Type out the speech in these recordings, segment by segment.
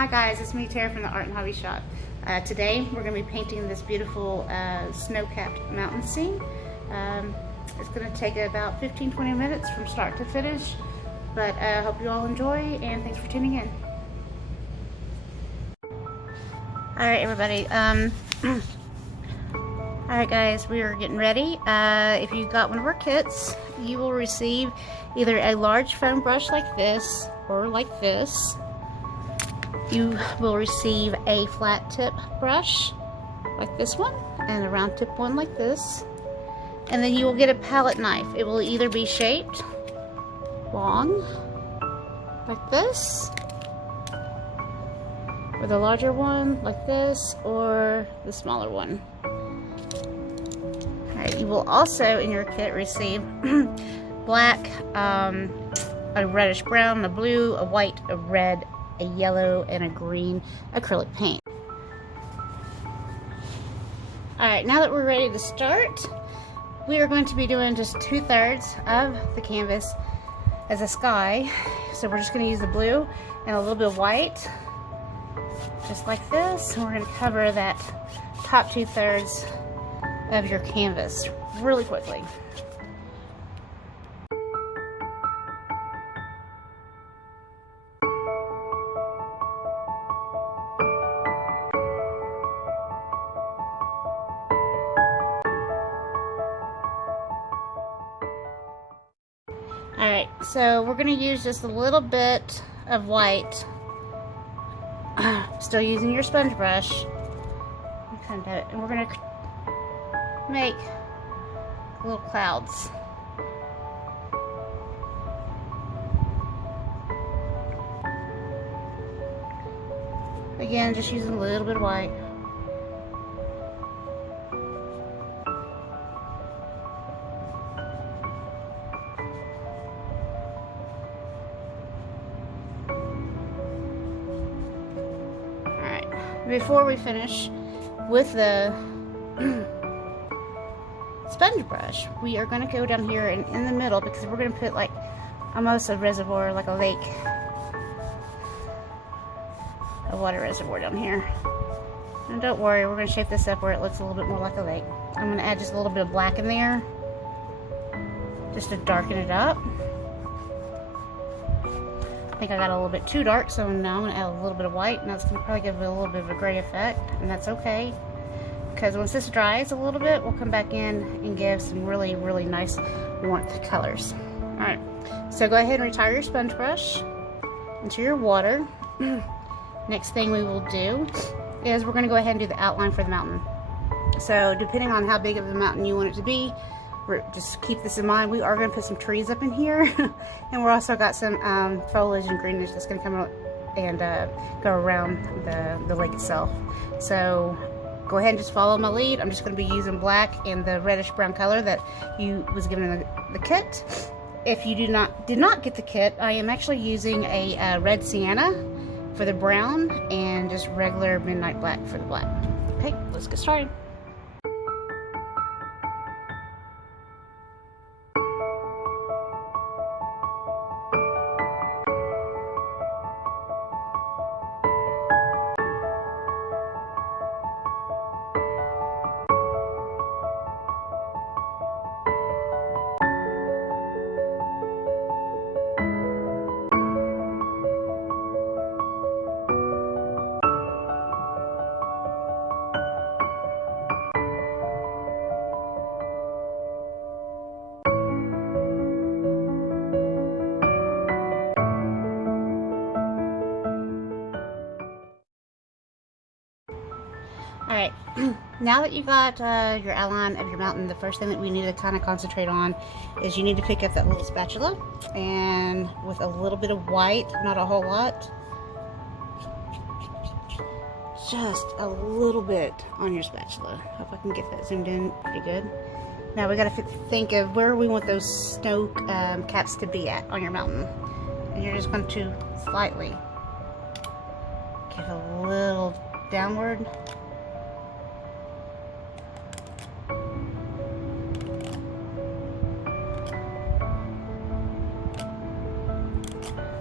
Hi guys, it's me Tara from the Art and Hobby Shop. Today we're going to be painting this beautiful snow-capped mountain scene. It's going to take about 15-20 minutes from start to finish, but I hope you all enjoy and thanks for tuning in. Alright everybody, alright guys, we are getting ready. If you got one of our kits, you will receive either a large foam brush like this or like this. You will receive a flat tip brush like this one and a round tip one like this. And then you will get a palette knife. It will either be shaped long like this, or the larger one like this, or the smaller one. Alright, you will also in your kit receive black, a reddish brown, a blue, a white, a red, a yellow, and a green acrylic paint. Alright, now that we're ready to start, we are going to be doing just 2/3 of the canvas as a sky. So we're just going to use the blue and a little bit of white, just like this. And we're going to cover that top 2/3 of your canvas really quickly. Alright, so we're going to use just a little bit of white, still using your sponge brush, and we're going to make little clouds. Again, just using a little bit of white. Before we finish with the sponge brush, we are going to go down here and in the middle, because we're going to put like almost a reservoir, like a lake, a water reservoir down here. And don't worry, we're going to shape this up where it looks a little bit more like a lake. I'm going to add just a little bit of black in there just to darken it up. I think I got a little bit too dark, so now I'm going to add a little bit of white, and that's going to probably give it a little bit of a gray effect, and that's okay, because once this dries a little bit, we'll come back in and give some really, really nice warmth colors. Alright, so go ahead and retire your sponge brush into your water. Next thing we will do is we're going to go ahead and do the outline for the mountain. So depending on how big of a mountain you want it to be, just keep this in mind. We are going to put some trees up in here, and we're also got some foliage and greenish that's going to come out and go around the lake itself. So go ahead and just follow my lead. I'm just going to be using black and the reddish brown color that you was given in the kit. If you did not get the kit, I am actually using a red sienna for the brown and just regular midnight black for the black. Okay, let's get started. Alright, now that you got your outline of your mountain, the first thing that we need to kind of concentrate on is you need to pick up that little spatula, and with a little bit of white, not a whole lot, just a little bit on your spatula. Hope I can get that zoomed in pretty good. Now we got to think of where we want those snow caps to be at on your mountain, and you're just going to slightly give a little downward.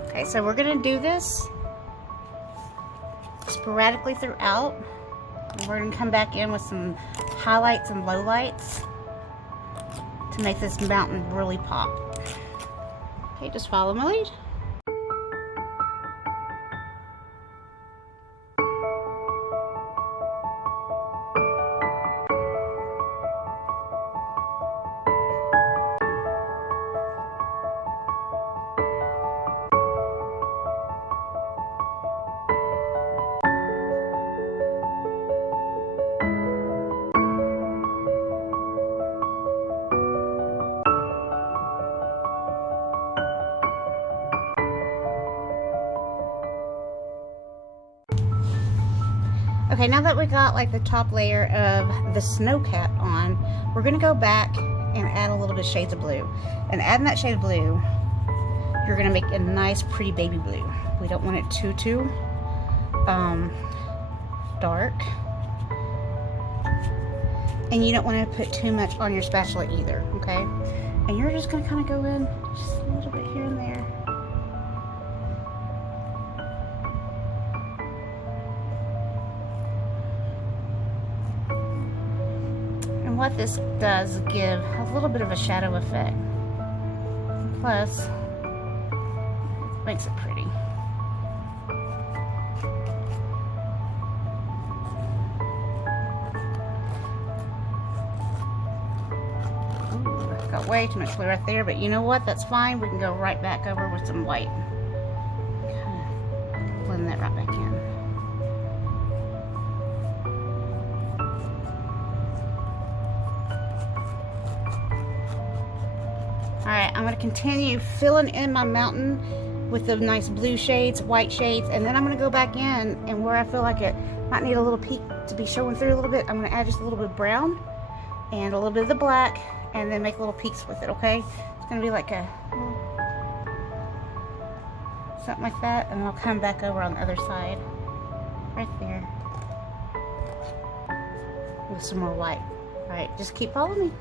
Okay, so we're gonna do this sporadically throughout. And we're going to come back in with some highlights and lowlights to make this mountain really pop. Okay, just follow my lead. Okay, now that we got like the top layer of the snow cat on, we're gonna go back and add a little bit of shades of blue. And adding that shade of blue, you're gonna make a nice pretty baby blue. We don't want it too dark. And you don't want to put too much on your spatula either, okay? And you're just gonna kind of go in just a little bit here and there. What this does is give a little bit of a shadow effect. Plus, it makes it pretty. Ooh, got way too much blue right there, but you know what? That's fine. We can go right back over with some white. Kind of blend that right back in. Alright, I'm going to continue filling in my mountain with the nice blue shades, white shades, and then I'm going to go back in, and where I feel like it might need a little peak to be showing through a little bit, I'm going to add just a little bit of brown and a little bit of the black, and then make little peaks with it, okay? It's going to be like a something like that, and I'll come back over on the other side, right there, with some more white. Alright, just keep following me.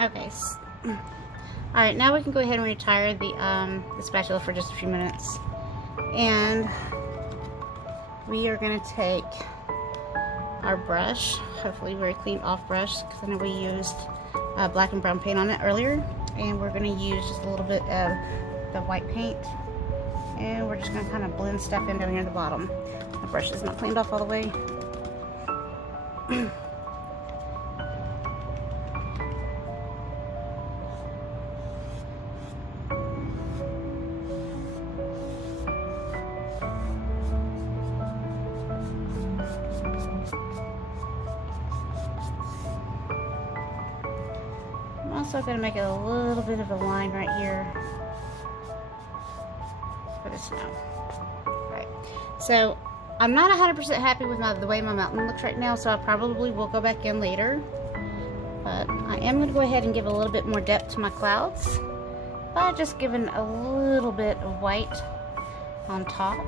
Okay. Alright, now we can go ahead and retire the spatula for just a few minutes. And we are going to take our brush, hopefully very clean off brush, because I know we used black and brown paint on it earlier. And we're going to use just a little bit of the white paint. And we're just going to kind of blend stuff in down here at the bottom. The brush is not cleaned off all the way. I'm also going to make a little bit of a line right here for the snow. Right. So I'm not 100% happy with the way my mountain looks right now, so I probably will go back in later. But I am going to go ahead and give a little bit more depth to my clouds by just giving a little bit of white on top,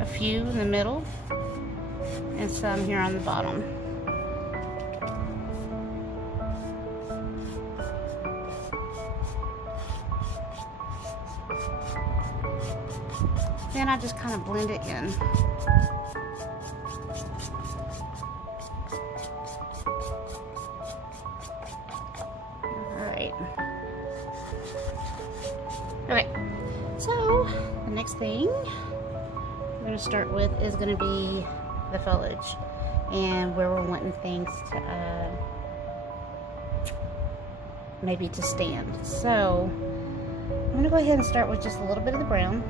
a few in the middle, and some here on the bottom. then I just kind of blend it in. Alright. Okay, so the next thing we're going to start with is going to be the foliage and where we're wanting things to maybe to stand. So I'm going to go ahead and start with just a little bit of the brown.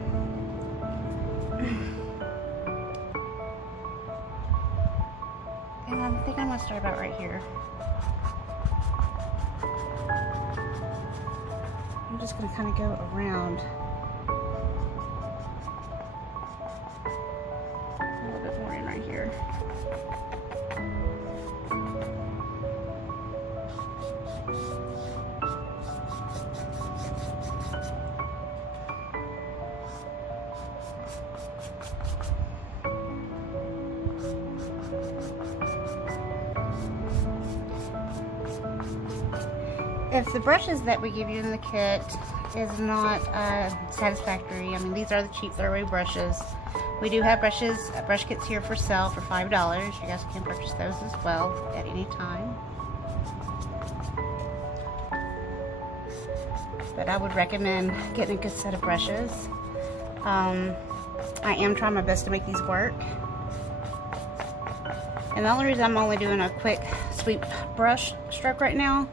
And I think I'm going to start about right here. I'm just going to kind of go around a little bit more in right here. If the brushes that we give you in the kit is not satisfactory, I mean, these are the cheap throwaway brushes. We do have brush kits here for sale for $5. You guys can purchase those as well at any time. But I would recommend getting a good set of brushes. I am trying my best to make these work. And the only reason I'm only doing a quick sweep brush stroke right now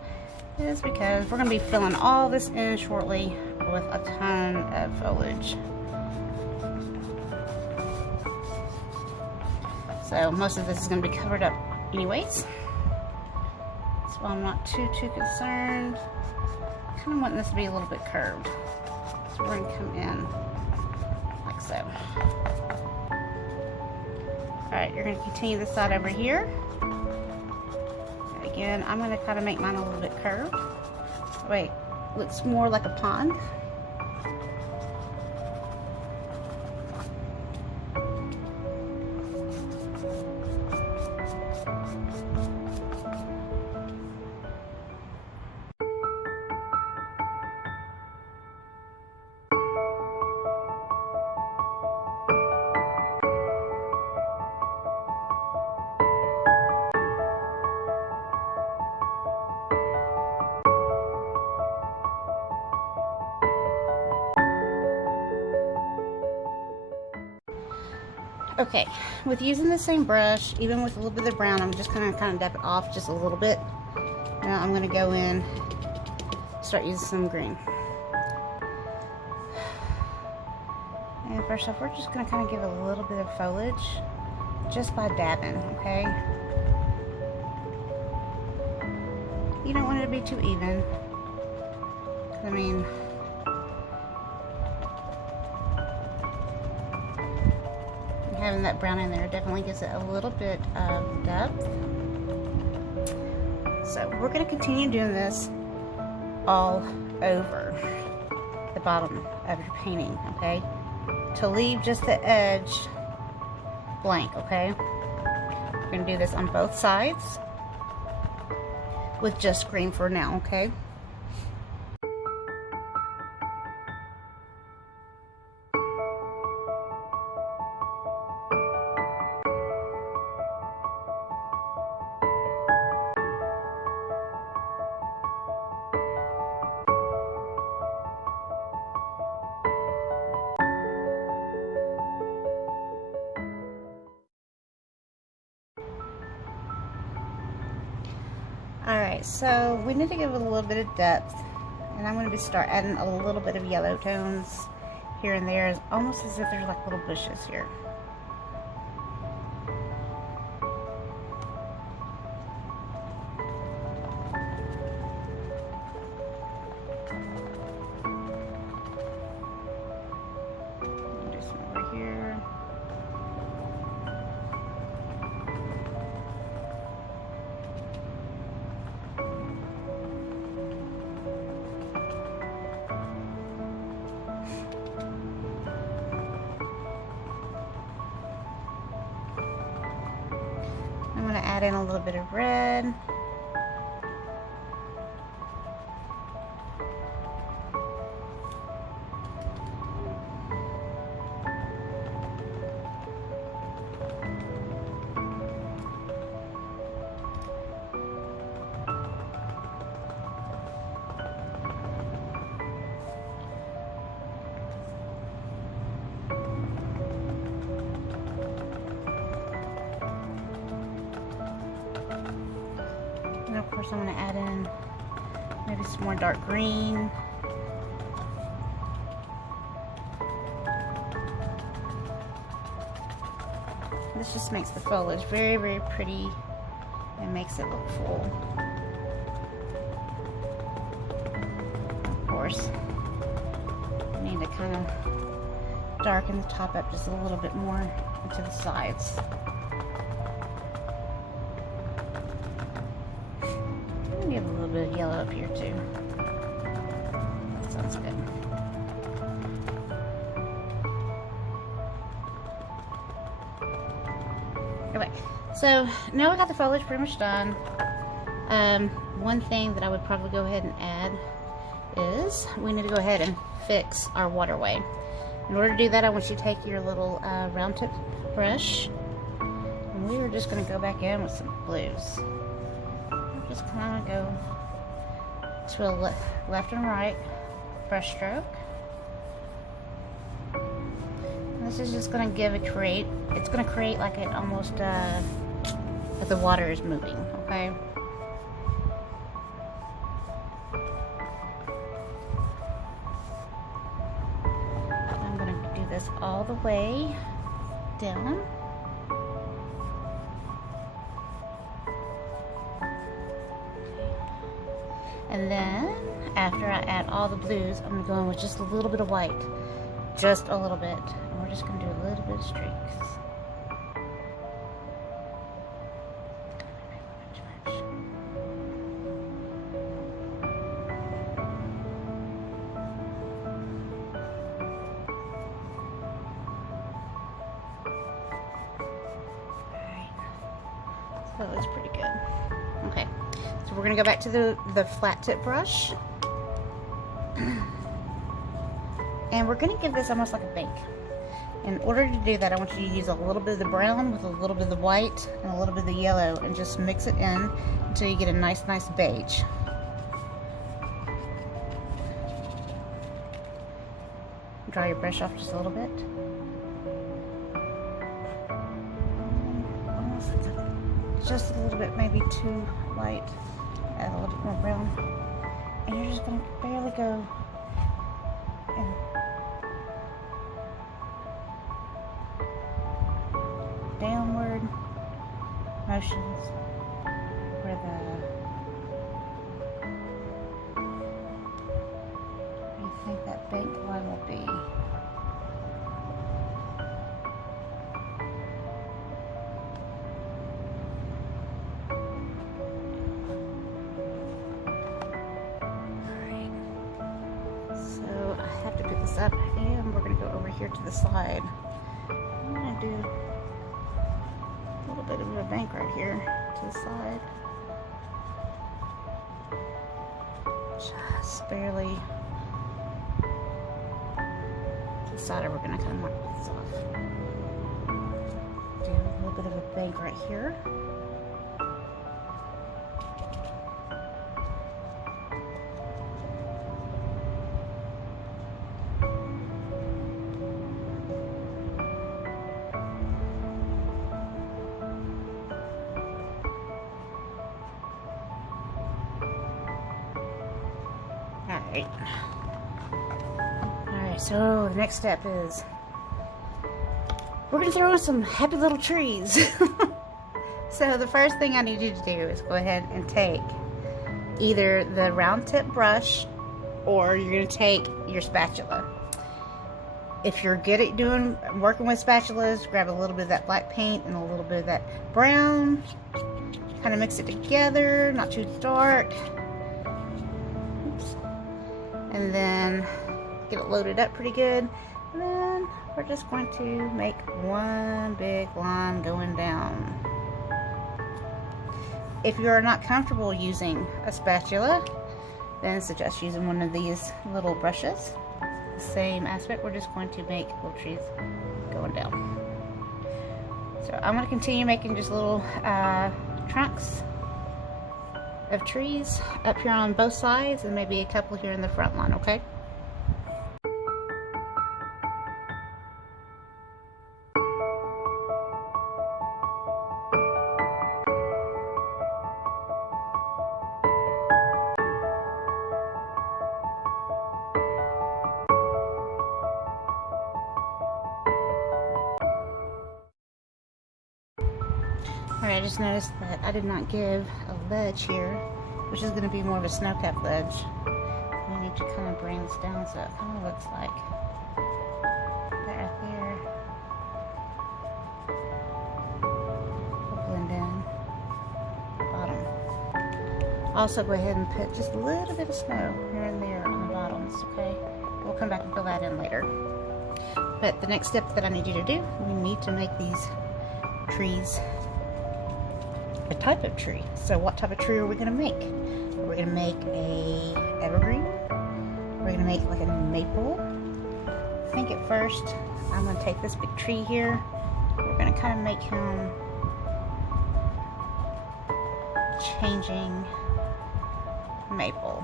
is because we're going to be filling all this in shortly with a ton of foliage. So most of this is going to be covered up anyways. So I'm not too concerned. I kind of want this to be a little bit curved. So we're going to come in like so. Alright, you're going to continue this side over here. Again, I'm going to kind of make mine a little bit curved. Wait, looks more like a pond. Okay, with using the same brush, even with a little bit of brown, I'm just kind of dab it off just a little bit. Now I'm going to go in, start using some green. And first off, we're just going to kind of give a little bit of foliage just by dabbing, okay? You don't want it to be too even. I mean, having that brown in there definitely gives it a little bit of depth. So we're going to continue doing this all over the bottom of your painting, okay? To leave just the edge blank, okay? We're going to do this on both sides with just green for now, okay? Alright, so we need to give it a little bit of depth, and I'm going to start adding a little bit of yellow tones here and there, almost as if there's like little bushes here. Do some over here. Add in a little bit of red. I'm going to add in maybe some more dark green. This just makes the foliage very, very pretty and makes it look full. Of course, I need to kind of darken the top up just a little bit more into the sides. Maybe a little bit of yellow up here too. That sounds good. Okay, so now we got the foliage pretty much done. One thing that I would probably go ahead and add is we need to go ahead and fix our waterway. In order to do that, I want you to take your little round tip brush, and we are just going to go back in with some blues. We'll just kind of go to a left and right brush stroke. And this is just going to it's going to create like it almost like the water is moving, okay? I'm going to do this all the way down. And then after I add all the blues, I'm going to go in with just a little bit of white. Just a little bit. And we're just going to do a little bit of streaks. So that's pretty good. Okay, so we're gonna go back to the flat tip brush, and we're gonna give this almost like a bank. In order to do that, I want you to use a little bit of the brown with a little bit of the white and a little bit of the yellow, and just mix it in until you get a nice beige. Dry your brush off just a little bit. Just a little bit, maybe too light. Add a little bit more brown, and you're just going to barely go and downward motions where you think that bank line will be. Up, and we're going to go over here to the side. I'm going to do a little bit of a bank right here to the side. Just barely to the side, we're going to kind of mark this off. Do a little bit of a bank right here. Alright, so the next step is we're going to throw in some happy little trees. So the first thing I need you to do is go ahead and take either the round tip brush, or you're going to take your spatula. If you're good at working with spatulas, grab a little bit of that black paint and a little bit of that brown, kind of mix it together, not too dark. And then get it loaded up pretty good. And then we're just going to make one big line going down. If you're not comfortable using a spatula, then I suggest using one of these little brushes. The same aspect, we're just going to make little trees going down. So I'm going to continue making just little trunks of trees up here on both sides, and maybe a couple here in the front line, okay? Alright, I just noticed that I did not give a ledge here, which is going to be more of a snow-capped ledge. We need to kind of bring this down so it kind of looks like that right there. We'll blend in the bottom. Also go ahead and put just a little bit of snow here and there on the bottoms, okay? We'll come back and fill that in later. But the next step that I need you to do, we need to make these trees a type of tree. So what type of tree are we going to make? We're going to make a evergreen. We're going to make like a maple. I think at first I'm going to take this big tree here. We're going to kind of make him changing maple.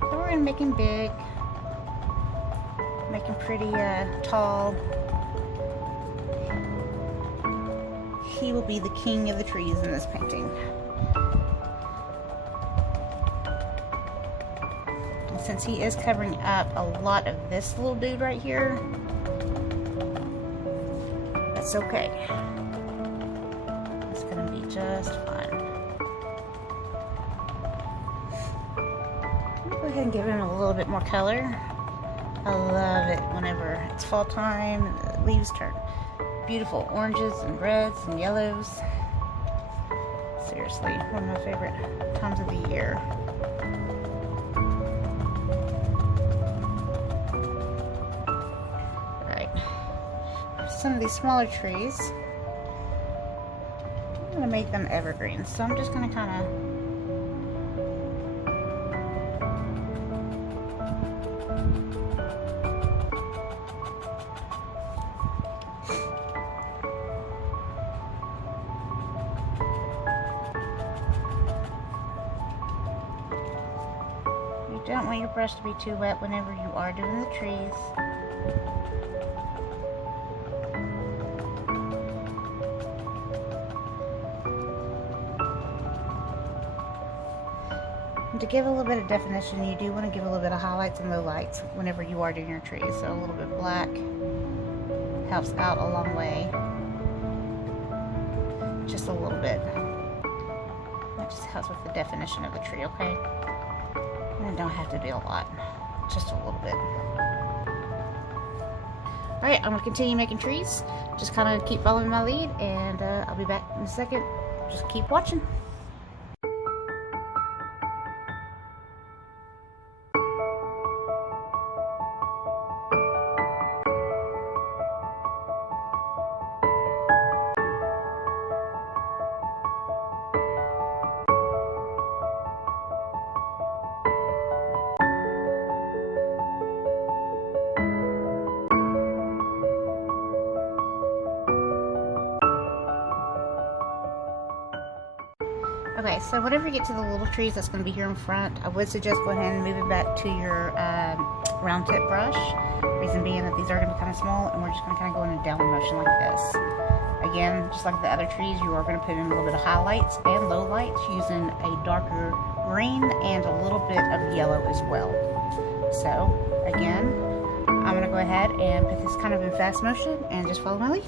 So we're going to make him big, make him pretty tall. He will be the king of the trees in this painting. And since he is covering up a lot of this little dude right here, that's okay. It's gonna be just fine. Go ahead and give him a little bit more color. I love it whenever it's fall time and the leaves turn beautiful oranges and reds and yellows. Seriously, one of my favorite times of the year. Alright, some of these smaller trees, I'm going to make them evergreens, so I'm just going to kind of don't want your brush to be too wet whenever you are doing the trees. And to give a little bit of definition, you do want to give a little bit of highlights and lowlights whenever you are doing your trees. So a little bit black helps out a long way. Just a little bit. That just helps with the definition of the tree, okay? And it don't have to be a lot, just a little bit. Alright, I'm going to continue making trees. Just kind of keep following my lead, and I'll be back in a second. Just keep watching. Okay, so whenever you get to the little trees that's going to be here in front, I would suggest go ahead and move it back to your round tip brush. Reason being that these are going to be kind of small, and we're just going to kind of go in a downward motion like this. Again, just like the other trees, you are going to put in a little bit of highlights and lowlights using a darker green and a little bit of yellow as well. So, again, I'm going to go ahead and put this kind of in fast motion and just follow my lead.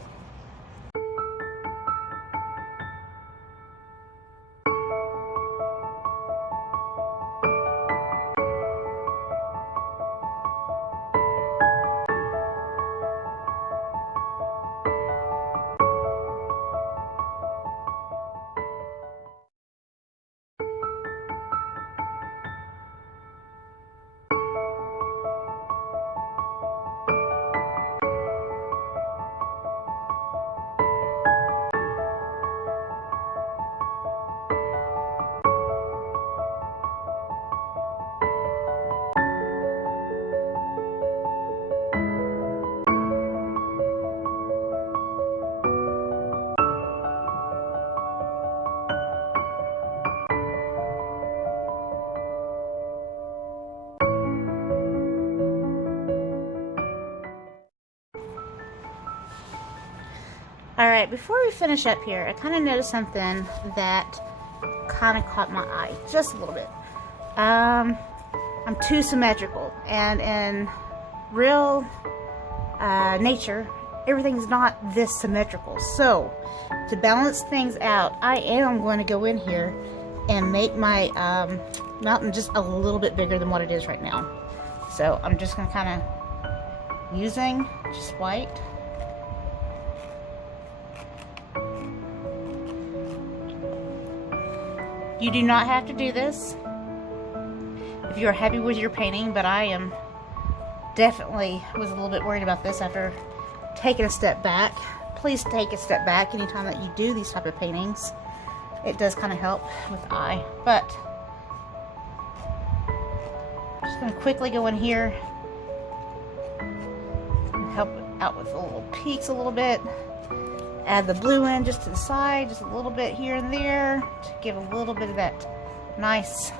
Alright, before we finish up here, I kind of noticed something that kind of caught my eye just a little bit. I'm too symmetrical, and in real nature, everything's not this symmetrical. So to balance things out, I am going to go in here and make my mountain just a little bit bigger than what it is right now. So I'm just going to kind of using just white. You do not have to do this if you're happy with your painting, but I am definitely was a little bit worried about this after taking a step back. Please take a step back anytime that you do these type of paintings. It does kind of help with the eye. But I'm just going to quickly go in here and help out with the little peaks a little bit. Add the blue in just to the side, just a little bit here and there to give a little bit of that nice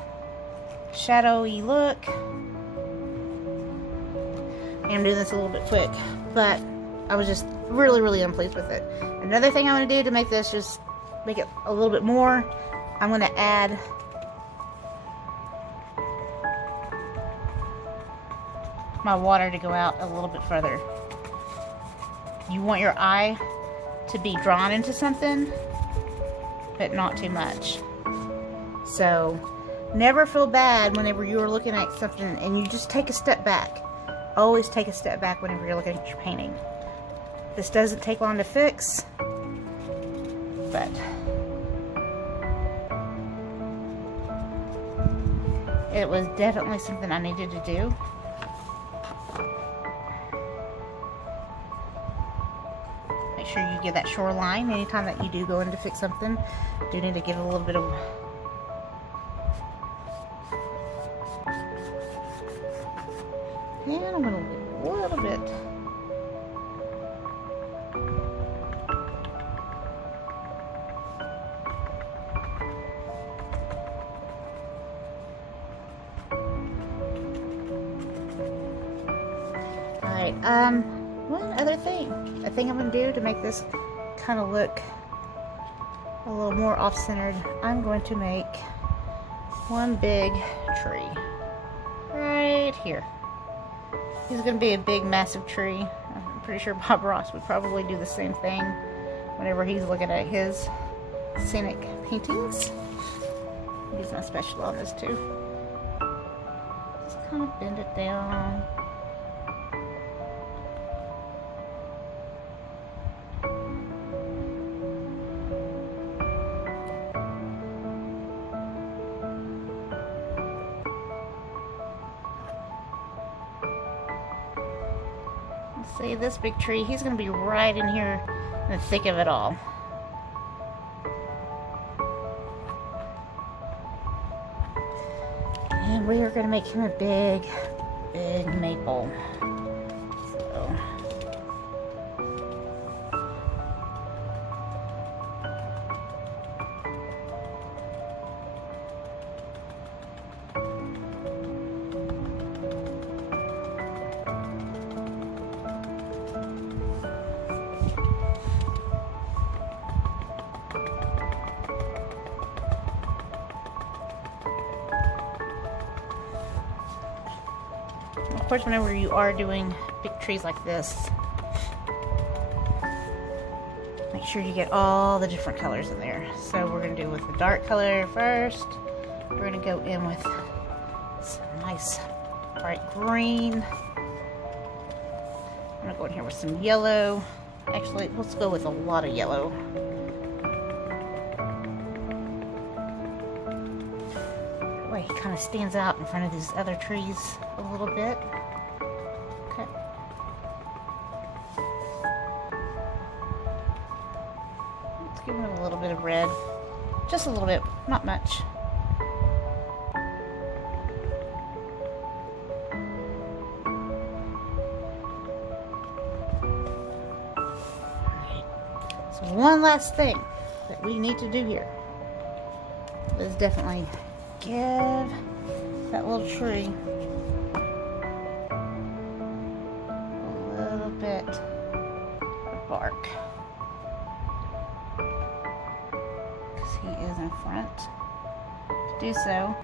shadowy look. I'm doing this a little bit quick, but I was just really unpleased with it. Another thing I'm going to do to make this just make it a little bit more, I'm going to add my water to go out a little bit further. You want your eye to be drawn into something, but not too much. So never feel bad whenever you're looking at something and you just take a step back. Always take a step back whenever you're looking at your painting. This doesn't take long to fix, but it was definitely something I needed to do. Make sure you get that shoreline anytime that you do go in to fix something. Do need to give it a little bit of and I'm going to leave a little bit. Alright, one other thing. A thing I'm going to do to make this kind of look a little more off-centered, I'm going to make one big tree right here. This is going to be a big, massive tree. I'm pretty sure Bob Ross would probably do the same thing whenever he's looking at his scenic paintings. Use my spatula on this too. Just kind of bend it down. See, this big tree, he's going to be right in here in the thick of it all. And we are going to make him a big, big maple. So. Of course, whenever you are doing big trees like this, make sure you get all the different colors in there. So we're going to do with the dark color first. We're going to go in with some nice bright green. I'm going to go in here with some yellow. Actually, let's go with a lot of yellow. That way he kind of stands out in front of these other trees a little bit. Okay. Let's give him a little bit of red. Just a little bit, not much. So one last thing that we need to do here is definitely give that little tree a little bit of bark, because he is in front. To do so,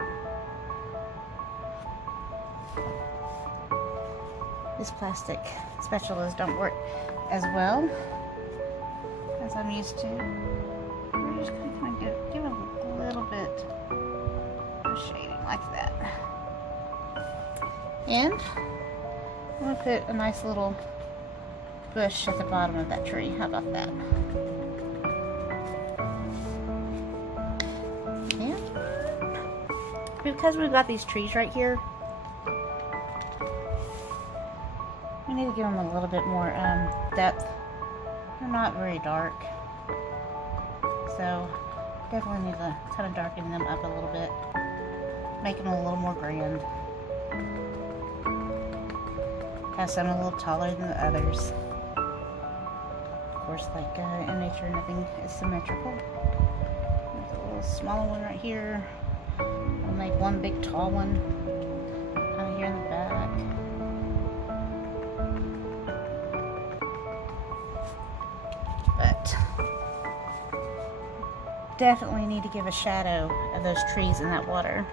these plastic spatulas don't work as well as I'm used to. We're just going to kind of give it a little bit of shading like that. And I'm going to put a nice little bush at the bottom of that tree. How about that? And because we've got these trees right here, we need to give them a little bit more depth. They're not very dark, so definitely need to kind of darken them up a little bit, make them a little more grand. Have some a little taller than the others. Of course, like in nature, nothing is symmetrical. There's a little smaller one right here. I'll make one big tall one kind of here in the back. But definitely need to give a shadow of those trees in that water.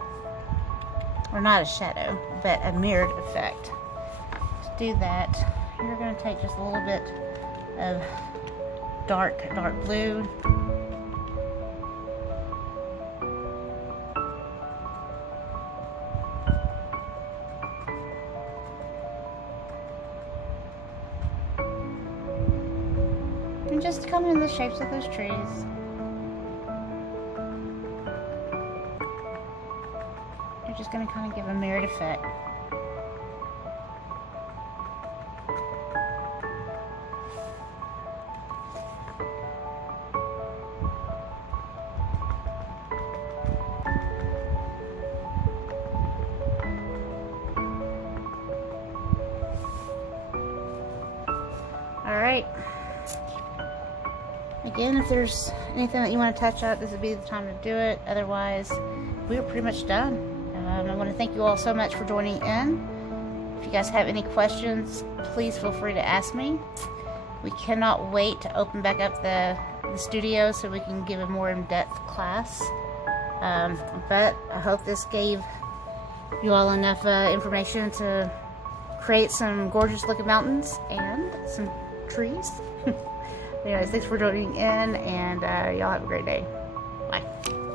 Or not a shadow, but a mirrored effect. To do that, you're going to take just a little bit of dark blue. And just come in the shapes of those trees. You're just going to kind of give a mirrored effect. Alright. Again, if there's anything that you want to touch up, this would be the time to do it. Otherwise, we're pretty much done. I want to thank you all so much for joining in. If you guys have any questions, please feel free to ask me. We cannot wait to open back up the studio so we can give a more in-depth class. But I hope this gave you all enough information to create some gorgeous looking mountains and some trees. Anyways, thanks for joining in, and y'all have a great day. Bye.